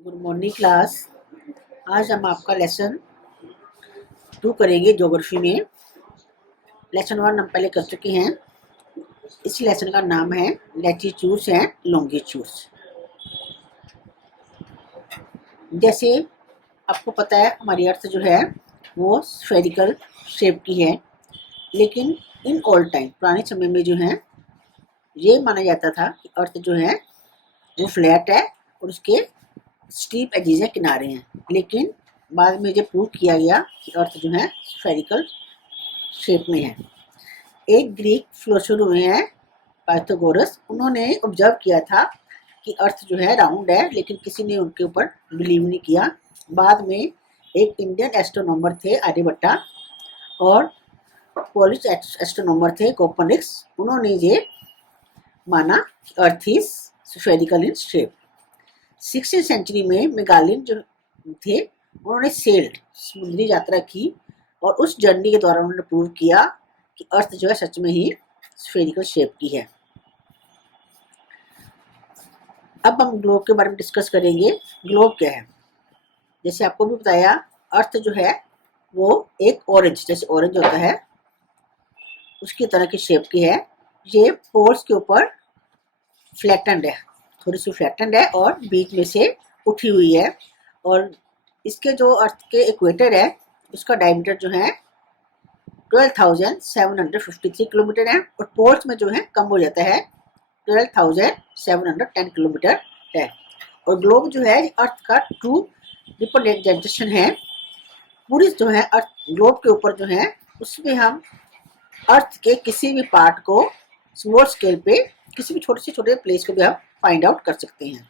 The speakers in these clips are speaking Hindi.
Good morning class. आज हम आपका लेसन 2 करेंगे ज्योग्राफी में। लेसन 1 हम पहले कर चुके हैं। इस लेसन का नाम है लैटीट्यूड्स एंड लॉन्गिट्यूड्स। जैसे आपको पता है हमारी अर्थ जो है वो स्फेरिकल शेप की है, लेकिन इन ओल्ड टाइम पुराने समय में जो है ये माना जाता था कि अर्थ जो है वो फ्लैट है और उसके स्टीप एजेस हैं, किनारे हैं। लेकिन बाद में जब प्रूव किया गया कि अर्थ जो है स्फेरिकल शेप में है। एक ग्रीक फिलोसोफर हुए हैं पाइथागोरस, उन्होंने ऑब्जर्व किया था कि अर्थ जो है राउंड है, लेकिन किसी ने उनके ऊपर बिलीव नहीं किया। बाद में एक इंडियन एस्ट्रोनॉमर थे आर्यभट्टा और पोलिश एस्ट्रोनॉमर थे कोपर्निकस, उन्होंने ये माना कि earth is spherical in shape. 16वीं सेंचुरी में मेगालिन जो थे उन्होंने सेल्ड समुद्री यात्रा की और उस जर्नी के दौरान उन्होंने प्रूव किया कि अर्थ जो है सच में ही स्फेरिकल शेप की है। अब हम ग्लोब के बारे में डिस्कस करेंगे। ग्लोब क्या है? जैसे आपको भी बताया, अर्थ जो है वो एक ऑरेंज, जैसे ऑरेंज होता है उसकी तरह की शेप की है। ये पोल्स के ऊपर फ्लैटेंड है, थोड़ी सी फ्लैटेंड है और बीच में से उठी हुई है। और इसके जो अर्थ के इक्वेटर है उसका डायमीटर जो है 12,753 किलोमीटर है और पोल्स में जो है कम हो जाता है, 12,710 किलोमीटर है। और ग्लोब जो है अर्थ का ट्रू रिप्रेजेंटेशन है। पूरी जो है अर्थ ग्लोब के ऊपर जो है उसमें हम अर्थ के किसी भी पार्ट को स्मॉल स्केल पे, किसी भी छोटे से छोटे प्लेस को भी हम फाइंड आउट कर सकते हैं।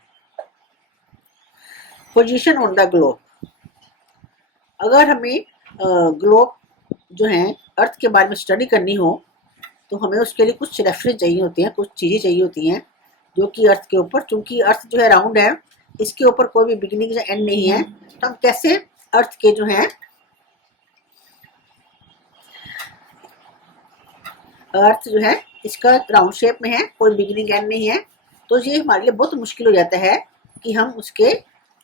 Position on the globe. अगर हमें ग्लोब जो है अर्थ के बारे में स्टडी करनी हो तो हमें उसके लिए कुछ रेफरेंस चाहिए होते हैं, कुछ चीज़ें चाहिए होती हैं जो कि अर्थ के ऊपर, चूंकि अर्थ जो है राउंड है, इसके ऊपर कोई भी बिगिनिंग या एंड नहीं है, तो हम कैसे अर्थ के जो है अर्थ जो है इसका राउंड शेप में है, कोई बिगिनिंग एंड नहीं है, तो ये हमारे लिए बहुत मुश्किल हो जाता है कि हम उसके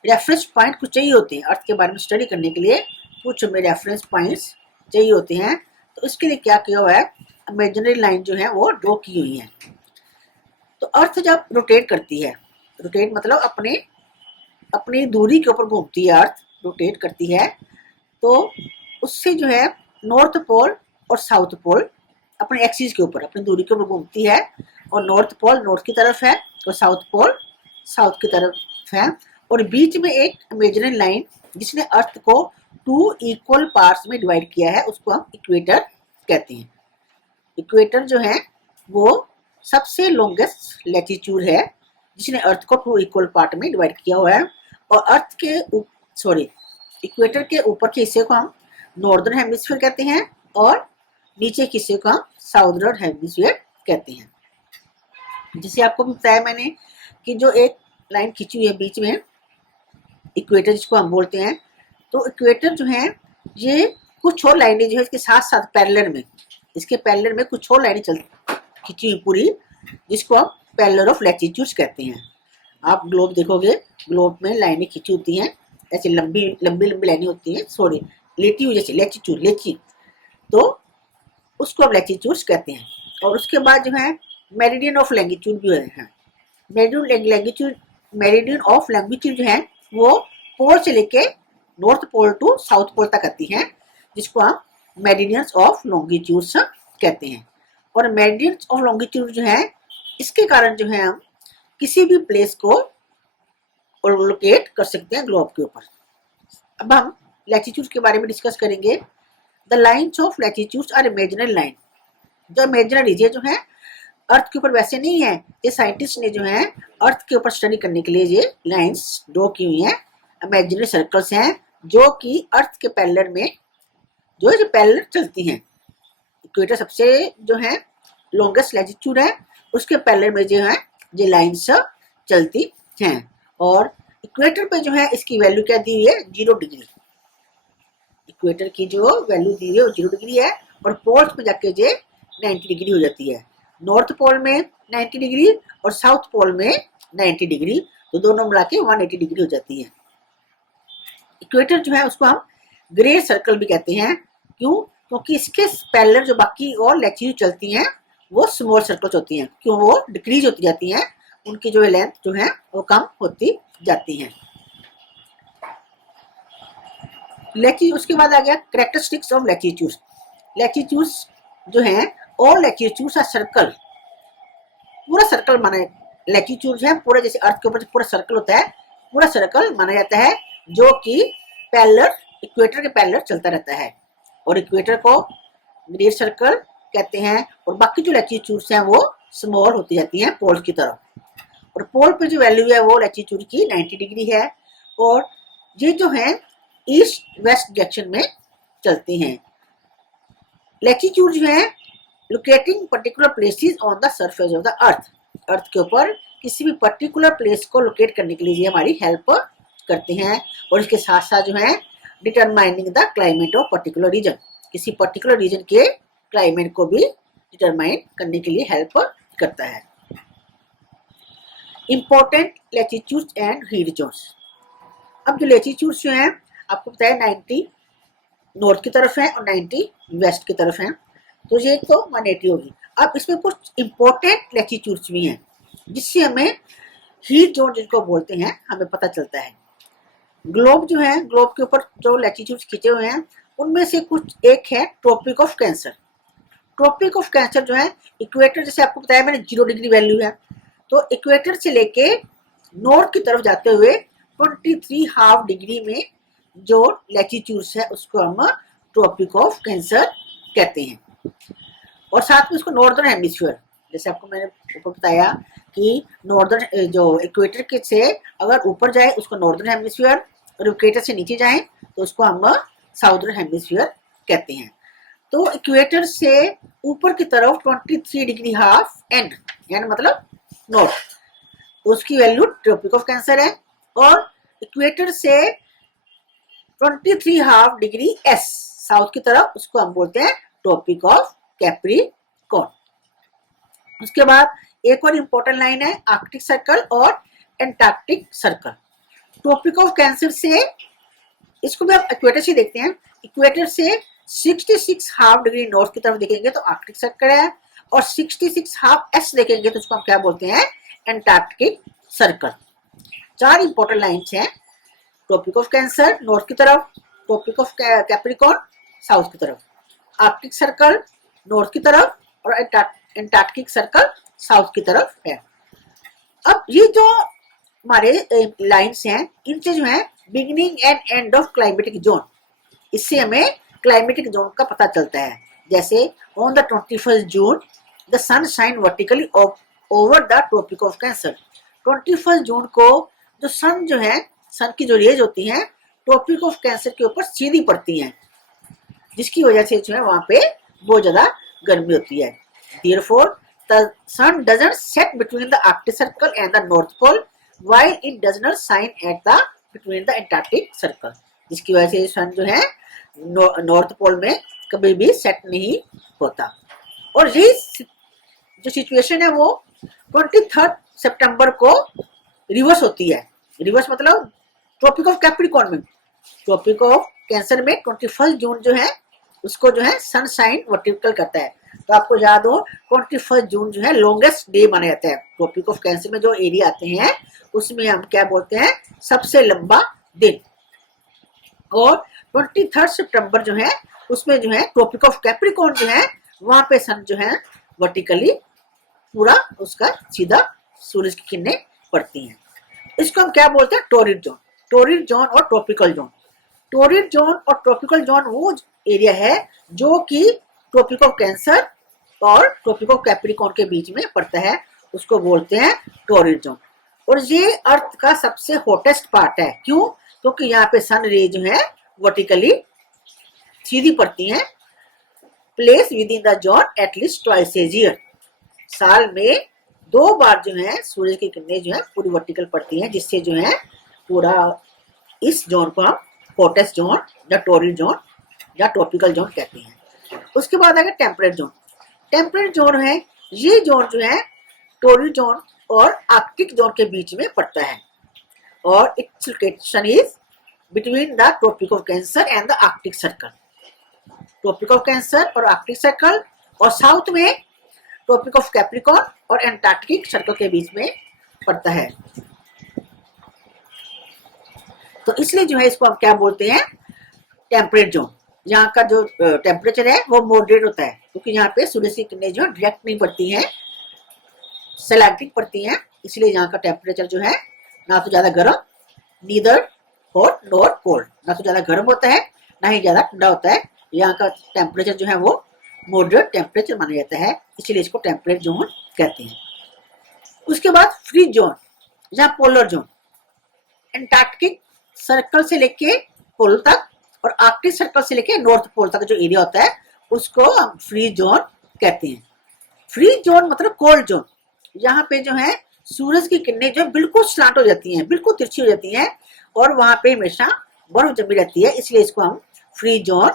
रेफरेंस पॉइंट कुछ चाहिए होते हैं। अर्थ के बारे में स्टडी करने के लिए कुछ हमें रेफरेंस पॉइंट्स चाहिए होते हैं। तो इसके लिए क्या किया हुआ है, इमेजिनरी लाइन जो है वो ड्रॉ की हुई है। तो अर्थ जब रोटेट करती है, रोटेट मतलब अपने अपनी दूरी के ऊपर घूमती है, अर्थ रोटेट करती है, तो उससे जो है नॉर्थ पोल और साउथ पोल अपने एक्सिस के ऊपर, अपनी दूरी के ऊपर घूमती है। और नॉर्थ पोल नॉर्थ की तरफ है और साउथ पोल साउथ की तरफ है। और बीच में एक इमेजिनरी लाइन जिसने अर्थ को 2 इक्वल पार्ट्स में डिवाइड किया है उसको हम इक्वेटर कहते हैं। इक्वेटर जो है वो सबसे लॉन्गेस्ट लैटीट्यूड है जिसने अर्थ को 2 इक्वल पार्ट में डिवाइड किया हुआ है। और अर्थ के इक्वेटर के ऊपर के हिस्से को हम नॉर्दर्न हेमिस्फीयर कहते हैं और नीचे के हिस्से को हम साउदर्न हेमिस्फीयर कहते हैं। जिसे आपको भी बताया मैंने कि जो एक लाइन खींची हुई है बीच में, इक्वेटर जिसको हम बोलते हैं, तो इक्वेटर जो है ये कुछ और लाइनें जो है इसके साथ साथ पैरेलल में, इसके पैरेलल में कुछ और लाइनें चल खींची हुई पूरी, जिसको हम पैरेलल ऑफ लैटीट्यूड्स कहते हैं। आप ग्लोब देखोगे, ग्लोब में लाइनें खींची होती हैं, ऐसे लंबी लंबी लंबी लाइनें होती हैं, लेटी हुई, जैसे लैटीट्यूड लेची, तो उसको हम लैटीट्यूड्स कहते हैं। और उसके बाद जो है मेरिडियन ऑफ लैंगिट्यूड भी है। मेरिडियन ऑफ लैंगिट्यूड जो है वो पोल से लेके north pole to south pole तक आती है, जिसको हम मेरिडियंस ऑफ लॉन्गिट्यूड्स कहते हैं। और मेरिडियंस ऑफ लॉन्गिट्यूड जो है इसके कारण जो है हम किसी भी प्लेस को लोकेट कर सकते हैं ग्लोब के ऊपर। अब हम लैटीट्यूड के बारे में डिस्कस करेंगे। The lines of latitudes are imaginary line. जो इमेजिनरी ये जो है अर्थ के ऊपर वैसे नहीं है, ये साइंटिस्ट ने जो है अर्थ के ऊपर स्टडी करने के लिए ये लाइंस ड्रॉ की हुई हैं, इमेजिनरी सर्कल्स हैं जो कि अर्थ के पैरेलल में जो पैरेलल चलती हैं। इक्वेटर सबसे जो है लॉन्गेस्ट लैटीट्यूड है, उसके पैरेलल में जो है ये लाइंस चलती हैं। और इक्वेटर पे जो है इसकी वैल्यू क्या दी हुई है, 0 डिग्री। इक्वेटर की जो वैल्यू दी हुई है वो 0 डिग्री है और पोल्स पे जाके ये 90 डिग्री हो जाती है। नॉर्थ पोल में 90 डिग्री और साउथ पोल में 90 डिग्री, तो दोनों मिला के 180 डिग्री हो जाती है। इक्वेटर जो है उसको हम ग्रेट सर्कल भी कहते हैं। क्यों? क्योंकि इसके पैरेलल जो बाकी और लैटिट्यूड चलती हैं वो स्मॉल सर्कल्स होती हैं, क्यों वो डिक्रीज होती जाती हैं, उनकी जो लेंथ जो है वो कम होती जाती है। लैटिट्यूड, उसके बाद आ गया कैरेक्टरिस्टिक्स ऑफ लैटिट्यूड्स। लैटिट्यूड्स जो हैं, ऑल लैटिट्यूड्स आर सर्कल, पूरा सर्कल माना लैटिट्यूड है, पूरा जैसे अर्थ के ऊपर पूरा सर्कल होता है, पूरा सर्कल माना जाता है जो कि पैरेलल इक्वेटर के पैरेलल चलता रहता है, और इक्वेटर को ग्रेट सर्कल कहते हैं। और बाकी जो लैटिट्यूड्स हैं वो स्मॉल होती जाती हैं पोल की तरफ, और पोल पे जो वैल्यू है वो लैटिट्यूड की 90 डिग्री है, और ये जो है ईस्ट वेस्ट डायरेक्शन में चलती हैं। लैटिट्यूड जो है locating particular places on the surface of the earth, earth के ऊपर किसी भी पर्टिकुलर प्लेस को लोकेट करने के लिए ये हमारी हेल्प करते हैं। और इसके साथ साथ जो है determining the climate of particular region, किसी पर्टिकुलर रीजन के क्लाइमेट को भी डिटरमाइन करने के लिए हेल्प करता है। Important latitudes and heat zones. अब जो लैटिट्यूड्स जो हैं आपको पता है 90 नॉर्थ की तरफ है और 90 वेस्ट की तरफ है, तो ये तो 180 होगी। अब इसमें कुछ इंपॉर्टेंट लैटिट्यूड्स भी हैं जिससे हमें हीट जोन जिनको बोलते हैं हमें पता चलता है। ग्लोब जो है, ग्लोब के ऊपर जो लैटिट्यूड्स खींचे हुए हैं उनमें से कुछ एक है tropic of cancer. Tropic of cancer जो है इक्वेटर, जैसे आपको बताया मैंने 0 डिग्री वैल्यू है, तो इक्वेटर से लेके नॉर्थ की तरफ जाते हुए 23.5 डिग्री में जो लैटिट्यूड्स है उसको हम ट्रॉपिक ऑफ कैंसर कहते हैं। और साथ में उसको नॉर्दर्न हेमिस्फीयर, जैसे आपको मैंने ऊपर बताया कि नॉर्दर्न जो इक्वेटर के से अगर ऊपर जाए उसको नॉर्दर्न हेमिस्फीयर, और इक्वेटर से नीचे जाए तो उसको हम साउदर्न हेमिस्फीयर कहते हैं। तो इक्वेटर से ऊपर की तरफ 23 डिग्री हाफ एंड यानी मतलब नॉर्थ, तो उसकी वैल्यू ट्रॉपिक ऑफ कैंसर है। और इक्वेटर से 23 हाफ डिग्री एस साउथ की तरफ उसको हम बोलते हैं ट्रॉपिक ऑफ कैप्रिकॉर्न। उसके बाद एक और इंपॉर्टेंट लाइन है आर्कटिक सर्कल और antarctic circle. Tropic of cancer से, इसको भी आप इक्वेटर से देखते हैं, इक्वेटर से 66 हाफ डिग्री नॉर्थ की तरफ देखेंगे तो आर्कटिक सर्कल है, और 66 हाफ एस देखेंगे तो उसको हम क्या बोलते हैं एंटार्क्टिक सर्कल। 4 इंपॉर्टेंट लाइन्स हैं, ट्रॉपिक ऑफ कैंसर नॉर्थ की तरफ, ट्रॉपिक ऑफ कैप्रिकॉर्न साउथ की तरफ, आर्कटिक सर्कल नॉर्थ की तरफ और एंटार्क्टिक सर्कल साउथ की तरफ है। अब ये जो हमारे लाइन्स हैं इनसे जो है beginning and end of climatic zone, इससे हमें क्लाइमेटिक जोन का पता चलता है। जैसे on the 21 June the sun shine vertically over the tropic of cancer. 21 जून को जो सन जो है, सन की जो रेज होती हैं ट्रॉपिक ऑफ कैंसर के ऊपर सीधी पड़ती हैं, जिसकी वजह से जो है वहां पे बहुत ज्यादा गर्मी होती है। Therefore, the sun doesn't set between the Arctic Circle and the North Pole, while it does not shine at the between the Antarctic Circle. जिसकी वजह से सन जो है नॉर्थ पोल में कभी भी सेट नहीं होता। और ये जो सिचुएशन है वो 23 सितंबर को रिवर्स होती है। रिवर्स मतलब ट्रॉपिक ऑफ कैप्रिकॉर्न में, ट्रॉपिक ऑफ कैंसर में 21 जून जो है उसको जो है सनशाइन वर्टिकल करता है। तो आपको याद हो 21 जून जो है लॉन्गेस्ट डे माना जाता है। ट्रॉपिक ऑफ कैंसर में जो एरिया आते हैं उसमें हम क्या बोलते हैं सबसे लंबा दिन। और 23 सितंबर जो है उसमें जो है ट्रॉपिक ऑफ कैप्रिकॉर्न जो है वहां पे सन जो है वर्टिकली पूरा उसका सीधा सूरज की किरणें पड़ती हैं। इसको हम क्या बोलते हैं टोरिड जोन। टोरिड जोन और ट्रॉपिकल जोन, टोरिड जोन और ट्रॉपिकल जोन वो एरिया है जो कि ट्रॉपिक ऑफ कैंसर और ट्रॉपिक ऑफ कैप्रिकॉर्न के बीच में पड़ता है, उसको बोलते हैं टोरिड जोन। और ये अर्थ का सबसे हॉटेस्ट पार्ट है। क्यों? क्योंकि यहाँ पे सन रे जो है वर्टिकली सीधी पड़ती हैं। Place with in the zone at least twice a year, साल में 2 बार जो है सूरज की किरणें जो है पूरी वर्टिकल पड़ती हैं, जिससे जो है पूरा इस जोन को हम हॉटेस्ट जोन या टोरिड जोन या ट्रॉपिकल जोन कहते हैं। उसके बाद आगे टेम्परेट जोन। टेम्परेट जोन है ये जोन जो है टोरिड जोन और आर्कटिक जोन के बीच में पड़ता है और its location is between the tropic of cancer and the arctic circle. Tropic of cancer और आर्कटिक सर्कल, और साउथ में ट्रॉपिक ऑफ कैप्रिकॉर्न और एंटार्क्टिक सर्कल के बीच में पड़ता है। तो इसलिए जो है इसको हम क्या बोलते हैं, टेम्परेट जोन। यहाँ का जो टेम्परेचर है वो मॉडरेट होता है, क्योंकि यहाँ पे सूरज की किरणें जो डायरेक्ट नहीं पड़ती हैं, सैलेंटिक पड़ती हैं, इसलिए यहाँ का टेम्परेचर जो है ना तो ज्यादा गर्म, नीदर हॉट नॉर कोल्ड, ना तो ज्यादा गर्म होता है ना ही ज्यादा ठंडा होता है। यहाँ का टेम्परेचर जो है वो मॉडरेट टेम्परेचर माना जाता है, इसलिए इसको टेम्परेट जोन कहते हैं। उसके बाद फ्री जोन, जहाँ पोलर जोन, एंटार्क्टिक सर्कल से लेके पोल तक और आर्कटिक सर्कल से लेके नॉर्थ पोल तक जो एरिया होता है उसको हम फ्री जोन कहते हैं। फ्री जोन मतलब कोल्ड जोन, यहाँ पे जो है सूरज की किरणें जो बिल्कुल स्लांट हो जाती हैं, बिल्कुल तिरछी हो जाती हैं और वहां पे हमेशा बर्फ जमी रहती है, इसलिए इसको हम फ्री जोन,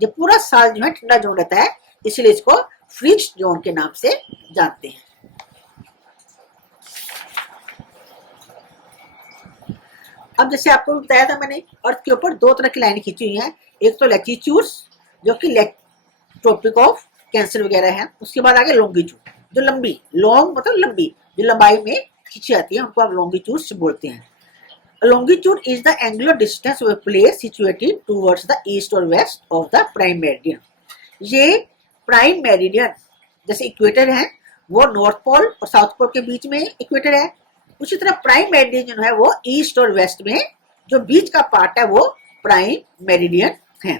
जो पूरा साल जो है ठंडा जोन रहता है, इसलिए इसको फ्रीज जोन के नाम से जानते हैं। अब जैसे आपको बताया था मैंने, अर्थ के ऊपर दो तरह की लाइनें खींची हुई हैं, एक तो लैटिट्यूड्स जो कि ट्रॉपिक ऑफ कैंसर वगैरह है, उसके बाद आगे लॉन्गिट्यूड जो लंबी, लॉन्ग मतलब लंबी, जो लंबाई में खींची जाती है, उनको हम लॉन्गिट्यूड बोलते हैं। Longitude is the angular distance of a place situated towards the east और west of the prime meridian. ये प्राइम मेरिडियन जैसे इक्वेटर है वो नॉर्थ पोल और साउथ पोल के बीच में इक्वेटर है, उसी तरह प्राइम मेरिडियन जो है वो ईस्ट और वेस्ट में जो बीच का पार्ट है वो प्राइम मेरिडियन है।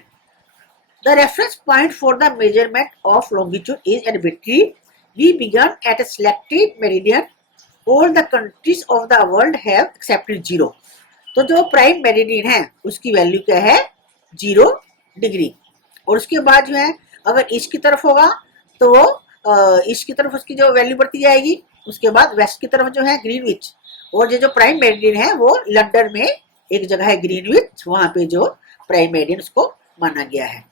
The reference point for the measurement of longitude is arbitrary. We began at a selected meridian. All the countries of the world have accepted 0। तो जो प्राइम मेरिडियन है उसकी वैल्यू क्या है, 0 डिग्री। और उसके बाद जो है अगर ईस्ट की तरफ होगा तो ईस्ट की तरफ उसकी जो वैल्यू बढ़ती जाएगी, उसके बाद वेस्ट की तरफ जो है ग्रीनविच, और ये जो प्राइम मेरिडियन है वो लंदन में एक जगह है ग्रीनविच, वहां पे जो प्राइम मेरिडियन उसको माना गया है।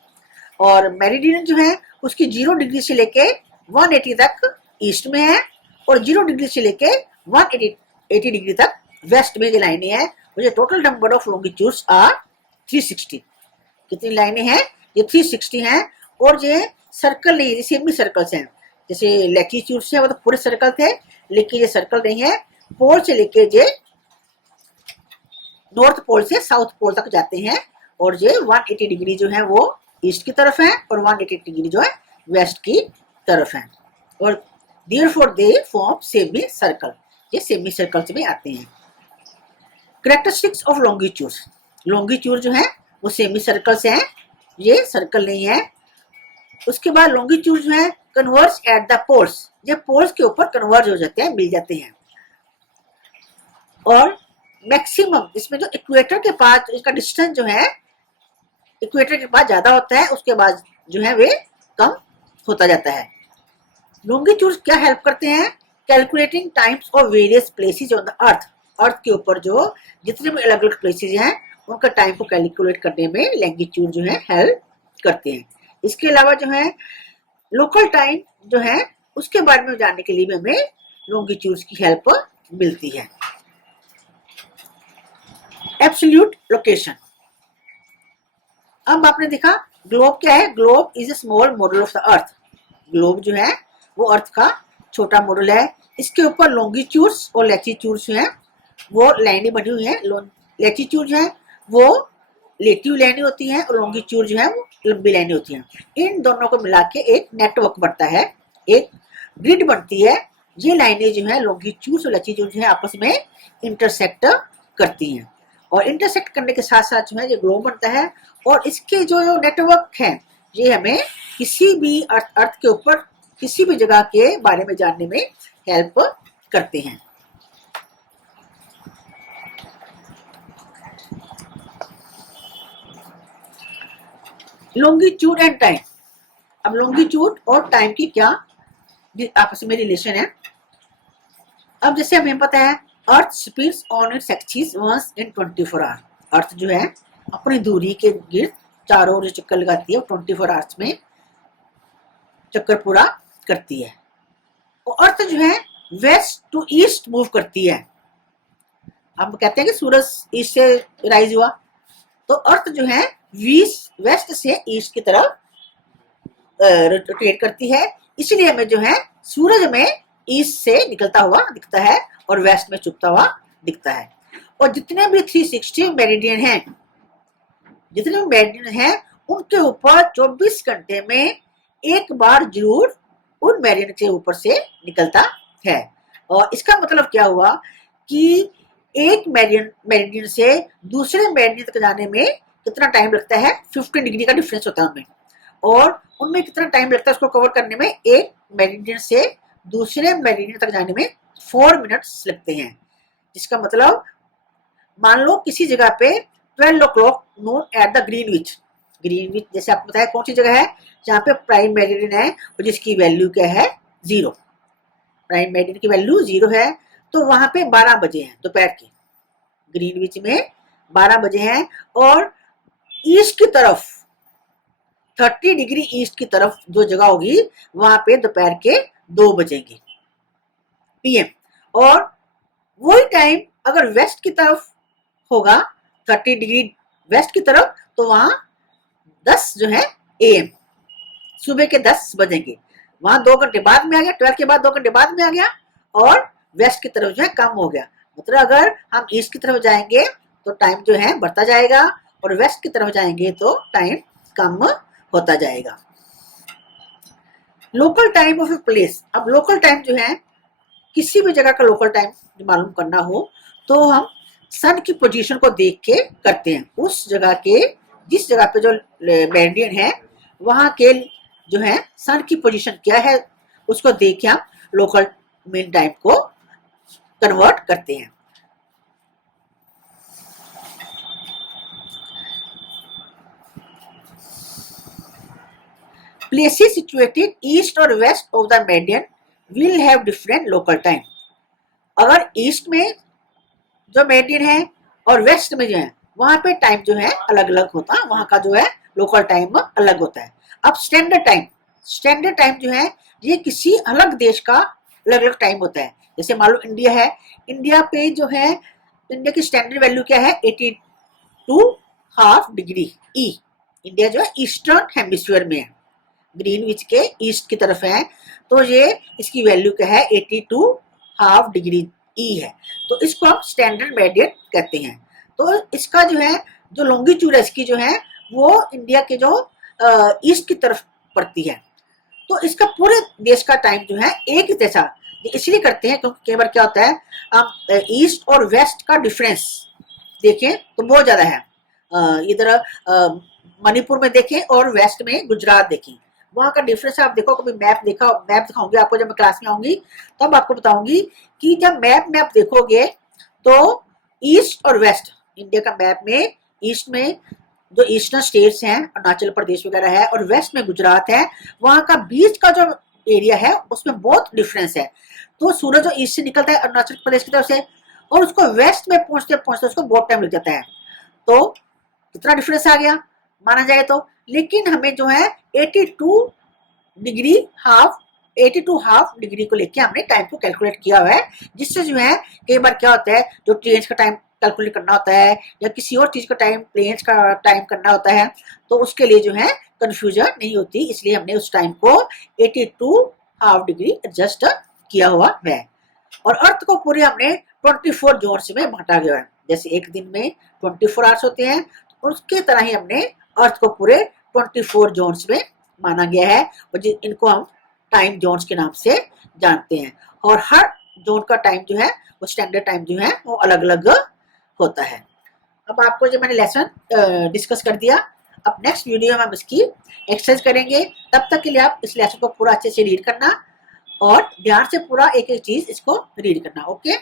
और मेरिडियन जो है उसकी 0 डिग्री से लेके 180 तक ईस्ट में है और 0 डिग्री से लेके 180 डिग्री तक वेस्ट में जो लाइनें हैं, मुझे total number of longitudes are 360। कितनी लाइनें हैं, ये 360 हैं। और ये सर्कल नहीं है, सेमी सर्कल्स हैं, जैसे लैटिट्यूड से वो तो पूरे सर्कल थे, लेकिन ये सर्कल नहीं है, पोल से लेके ये नॉर्थ पोल से साउथ पोल तक जाते हैं, और ये 180 डिग्री जो है वो ईस्ट की तरफ है और 180 डिग्री जो है वेस्ट की तरफ है, और therefore they form semi circle, ये सेमी सर्कल्स में आते हैं। कैरेक्टरिस्टिक्स ऑफ लॉन्गिट्यूड, लॉन्गिट्यूड जो है वो सेमी सर्कल्स हैं, ये सर्कल नहीं है। उसके बाद लॉन्गिट्यूड जो है कन्वर्ज एट द पोल्स, ये पोल्स के ऊपर कन्वर्ज हो जाते हैं, मिल जाते हैं। और मैक्सिमम इसमें जो इक्वेटर के पास इसका डिस्टेंस जो है इक्वेटर के पास ज्यादा होता है, उसके बाद जो है वे कम होता जाता है। लॉन्गिट्यूड क्या हेल्प करते हैं, calculating times of various places on the earth, earth के ऊपर जो जितने भी अलग अलग प्लेसेस हैं उनका टाइम को कैलकुलेट करने में लॉन्गिट्यूड जो है हेल्प करते हैं। इसके अलावा जो है लोकल टाइम जो है उसके बारे में जानने के लिए भी हमें लॉन्गिट्यूड की हेल्प मिलती है। एब्सोल्यूट लोकेशन, अब आपने देखा ग्लोब क्या है, globe is a small model of the earth, globe जो है वो अर्थ का छोटा मॉडल है। इसके ऊपर लॉन्गिट्यूड्स और लैटिट्यूड्स जो है वो लाइनें बनी हुई हैं। लैटिट्यूड जो है वो लेटिव लाइनें होती हैं और लॉन्गिट्यूड जो है वो लंबी लाइनें होती हैं। इन दोनों को मिला के एक नेटवर्क बनता है, एक ग्रिड बनती है। ये लाइनें जो है लॉन्गिट्यूड और लैटिट्यूड जो है आपस में इंटरसेक्ट करती हैं, और इंटरसेक्ट करने के साथ साथ जो है ये ग्लोब बनता है। और इसके जो नेटवर्क है ये हमें किसी भी अर्थ के ऊपर किसी भी जगह के बारे में जानने में हेल्प करते हैं। लॉन्गिट्यूड एंड टाइम, अब लॉन्गिट्यूड और टाइम की क्या आपस में रिलेशन है। अब जैसे हमें पता है earth spins on its axis once in 24 hour, earth जो है अपनी दूरी के गिर्द चारों ओर चक्कर लगाती है, 24 आवर्स में चक्कर पूरा करती है। और अर्थ जो है वेस्ट टू ईस्ट मूव करती है। हम कहते हैं कि सूरज ईस्ट से राइज हुआ, तो अर्थ जो है वेस्ट से ईस्ट की तरफ रोटेट करती है, इसलिए हमें जो है सूरज में ईस्ट से निकलता हुआ दिखता है और वेस्ट में चुभता हुआ दिखता है। और जितने भी 360 मेरिडियन हैं, जितने भी मेरिडियन हैं, उनके ऊपर 24 घंटे में एक बार जरूर उन मेरिडियन के ऊपर से निकलता है। और इसका मतलब क्या हुआ कि एक मेरिडियन से दूसरे मेरिडियन तक जाने में कितना टाइम लगता है, 15 डिग्री का डिफरेंस होता है उनमें, और उनमें कितना टाइम लगता है उसको कवर करने में, एक मेरिडियन से दूसरे मेरिडियन तक जाने में 4 मिनट्स लगते हैं। जिसका मतलब मान लो किसी जगह पे 12 o'clock Noon at the Greenwich, जैसे आपको पता है कौन सी जगह है जहाँ पे प्राइम मेरिडियन है और जिसकी वैल्यू क्या है 0, प्राइम मेरिडियन की वैल्यू 0 है, तो वहां पे 12 बजे हैं दोपहर के, ग्रीनविच में 12 बजे हैं, और ईस्ट की तरफ 30 डिग्री ईस्ट की तरफ जो जगह होगी वहां पे दोपहर के 2 बजेंगे पीएम। और वही टाइम अगर वेस्ट की तरफ होगा 30 डिग्री वेस्ट की तरफ, तो वहां 10 जो है एएम, सुबह के 10 बजेंगे। वहां 2 घंटे बाद में आ गया, 12 के बाद 2 घंटे बाद में आ गया, और वेस्ट की तरफ जो है कम हो गया। मतलब अगर हम ईस्ट की तरफ जाएंगे तो टाइम जो है बढ़ता जाएगा, और वेस्ट की तरफ जाएंगे तो टाइम कम होता जाएगा। Local time of a place, अब लोकल टाइम जो है किसी भी जगह का लोकल टाइम मालूम करना हो तो हम सन की पोजीशन को देख के करते हैं। उस जगह के जिस जगह पे जो मेरिडियन है वहां के जो है सन की पोजीशन क्या है उसको देख के हम लोकल मीन टाइम को कन्वर्ट करते हैं। Places situated east or west of the meridian will have different local time. अगर ईस्ट में जो मेरिडियन है और वेस्ट में जो है वहां पे टाइम जो है अलग अलग होता है, वहां का जो है लोकल टाइम अलग होता है। अब स्टैंडर्ड टाइम जो है ये किसी अलग देश का अलग अलग टाइम होता है। जैसे मान लो इंडिया है, इंडिया पे जो है इंडिया की स्टैंडर्ड वैल्यू क्या है 82.5 डिग्री ई। इंडिया जो है ईस्टर्न हेमिस्फीयर में है, ग्रीनविच के ईस्ट की तरफ है, तो ये इसकी वैल्यू क्या है 82.5 डिग्री ई है, तो इसको हम स्टैंडर्ड मेरिडियन कहते हैं। तो इसका जो है जो लॉन्गिट्यूड है इसकी जो है वो इंडिया के जो ईस्ट की तरफ पड़ती है, तो इसका पूरे देश का टाइम जो है एक जैसा इसलिए करते हैं क्योंकि कई बार क्या होता है हम ईस्ट और वेस्ट का डिफरेंस देखें तो बहुत ज्यादा है। इधर मणिपुर में देखें और वेस्ट में गुजरात देखें, वहां का डिफरेंस आप देखो, कभी मैप दिखाऊंगी आपको जब मैं क्लास में आऊंगी तब आपको बताऊंगी कि जब मैप आप देखोगे तो ईस्ट और वेस्ट इंडिया का मैप में ईस्ट में जो ईस्टर्न स्टेट्स हैं अरुणाचल प्रदेश वगैरह है और वेस्ट में गुजरात है, वहां का बीच का जो एरिया है उसमें बहुत डिफरेंस है। तो सूरज जो ईस्ट से निकलता है अरुणाचल प्रदेश की तरफ से और उसको वेस्ट में पहुंचते पहुंचते उसको बहुत टाइम लग जाता है, तो कितना डिफरेंस आ गया माना जाए तो। लेकिन हमें जो है 82 हाफ डिग्री को लेके हमने टाइम को कैलकुलेट किया हुआ है, जिससे जो है कई बार क्या होता है जो ट्रेन का टाइम कैलकुलेट करना होता है या किसी और चीज का टाइम प्लेन्स का टाइम करना होता है तो उसके लिए जो है कंफ्यूजन नहीं होती, इसलिए हमने उस टाइम को 82 हाफ डिग्री एडजस्ट किया हुआ है। और अर्थ को पूरे हमने 24 जोन्स में बांटा गया है, जैसे एक दिन में 24 आवर्स होते हैं उसके तरह ही हमने अर्थ को पूरे 24 जोन्स में माना गया है, और इनको हम टाइम जोन्स के नाम से जानते हैं। और हर जोन का टाइम जो है वो स्टैंडर्ड टाइम जो है वो अलग अलग होता है। अब आपको जो मैंने लेसन डिस्कस कर दिया, अब नेक्स्ट वीडियो में हम इसकी एक्सरसाइज करेंगे। तब तक के लिए आप इस लेसन को पूरा अच्छे से रीड करना और ध्यान से पूरा एक एक चीज इसको रीड करना। ओके।